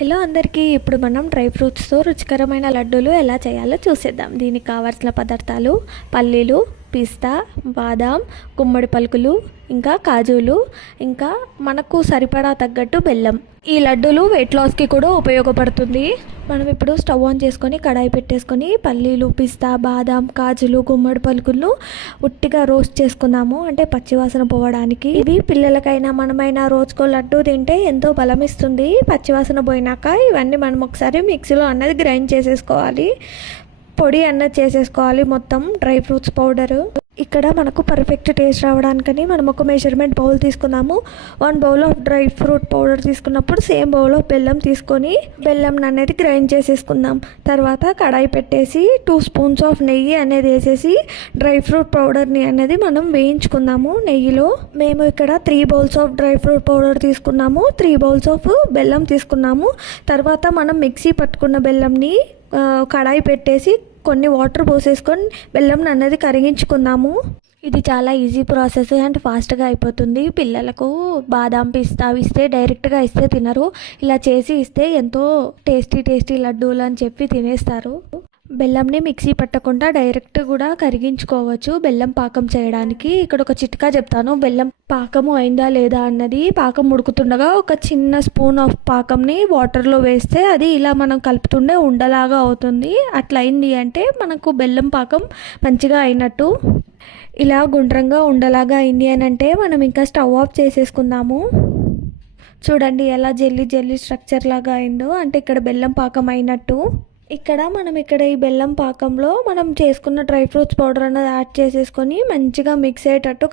Hello అందరికీ, ఇప్పుడు మనం డ్రై ఫ్రూట్స్తో రుచికరమైన లడ్డూలు ఎలా చేయాలో చూసేద్దాం. దీనికి కావాల్సిన పదార్థాలు: పల్లీలు, పిస్తా, బాదాం, గుమ్మడి పలుకులు, ఇంకా కాజులు, ఇంకా మనకు సరిపడా తగ్గట్టు బెల్లం. ఈ లడ్డూలు వెయిట్ లాస్కి కూడా ఉపయోగపడుతుంది. మనం ఇప్పుడు స్టవ్ ఆన్ చేసుకొని కడాయి పెట్టేసుకొని పల్లీలు, పిస్తా, బాదాం, కాజులు, గుమ్మడి పలుకులను ఉట్టిగా రోస్ట్ చేసుకుందాము, అంటే పచ్చివాసన పోవడానికి. ఇవి పిల్లలకైనా మనమైనా రోజుకో లడ్డు తింటే ఎంతో బలం ఇస్తుంది. పచ్చివాసన పోయినాక ఇవన్నీ మనం ఒకసారి మిక్సీలో అన్నది గ్రైండ్ చేసేసుకోవాలి, పొడి అన్నది చేసేసుకోవాలి, మొత్తం డ్రై ఫ్రూట్స్ పౌడరు. ఇక్కడ మనకు పర్ఫెక్ట్ టేస్ట్ రావడానికని మనం ఒక మెజర్మెంట్ బౌల్ తీసుకున్నాము. 1 bowl of dry fruit powder తీసుకున్నప్పుడు సేమ్ బౌల్ ఆఫ్ బెల్లం తీసుకొని బెల్లం అనేది గ్రైండ్ చేసేసుకుందాం. తర్వాత కడాయి పెట్టేసి 2 స్పూన్స్ ఆఫ్ నెయ్యి అనేది వేసేసి డ్రై ఫ్రూట్ పౌడర్ని అనేది మనం వేయించుకుందాము నెయ్యిలో. మేము ఇక్కడ 3 bowls of dry fruit powder తీసుకున్నాము, 3 బౌల్స్ ఆఫ్ బెల్లం తీసుకున్నాము. తర్వాత మనం మిక్సీ పట్టుకున్న బెల్లంని కడాయి పెట్టేసి కొన్ని వాటర్ పోసేసుకొని బెల్లం అన్నది కరిగించుకుందాము. ఇది చాలా ఈజీ ప్రాసెస్ అండ్ ఫాస్ట్గా అయిపోతుంది. పిల్లలకు బాదాం, పిస్తా ఇస్తే డైరెక్ట్గా ఇస్తే తినరు. ఇలా చేసి ఇస్తే ఎంతో టేస్టీ లడ్డూలు అని చెప్పి తినేస్తారు. బెల్లంని మిక్సీ పట్టకుండా డైరెక్ట్ కూడా కరిగించుకోవచ్చు బెల్లం పాకం చేయడానికి. ఇక్కడ ఒక చిట్కా చెప్తాను. బెల్లం పాకము అయిందా లేదా అన్నది పాకం ఉడుకుతుండగా ఒక చిన్న స్పూన్ ఆఫ్ పాకంని వాటర్లో వేస్తే అది ఇలా మనం కలుపుతుండే ఉండలాగా అవుతుంది. అట్లా అయింది అంటే మనకు బెల్లం పాకం మంచిగా అయినట్టు. ఇలా గుండ్రంగా ఉండలాగా అయింది అని అంటే మనం ఇంకా స్టవ్ ఆఫ్ చేసేసుకుందాము. చూడండి ఎలా జెల్లీ స్ట్రక్చర్ లాగా అయిందో, అంటే ఇక్కడ బెల్లం పాకం అయినట్టు. ఇక్కడ ఈ బెల్లం పాకంలో మనం చేసుకున్న డ్రై ఫ్రూట్స్ పౌడర్ అన్నది యాడ్ చేసేసుకొని మంచిగా మిక్స్ అయ్యేటట్టు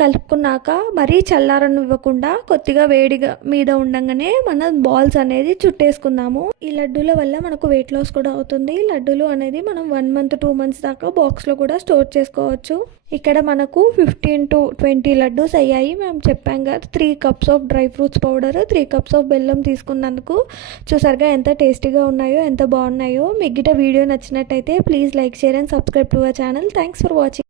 కలుపుకున్నాక మరీ చల్లారనివ్వకుండా కొద్దిగా వేడిగా మీద ఉండగానే మనం బాల్స్ అనేది చుట్టేసుకుందాము. ఈ లడ్డూల వల్ల మనకు వెయిట్ లాస్ కూడా అవుతుంది. లడ్డూలు అనేది మనం 1 మంత్ 2 మంత్స్ దాకా బాక్స్లో కూడా స్టోర్ చేసుకోవచ్చు. ఇక్కడ మనకు 15 to 20 లడ్డూస్ అయ్యాయి. మేము చెప్పాం కదా 3 cups of dry fruits powder, 3 cups of బెల్లం తీసుకున్నందుకు. చూసారుగా ఎంత టేస్టీగా ఉన్నాయో, ఎంత బాగున్నాయో. మీకు గిట్ట వీడియో నచ్చినట్టయితే please like, share and subscribe to our channel. Thanks for watching.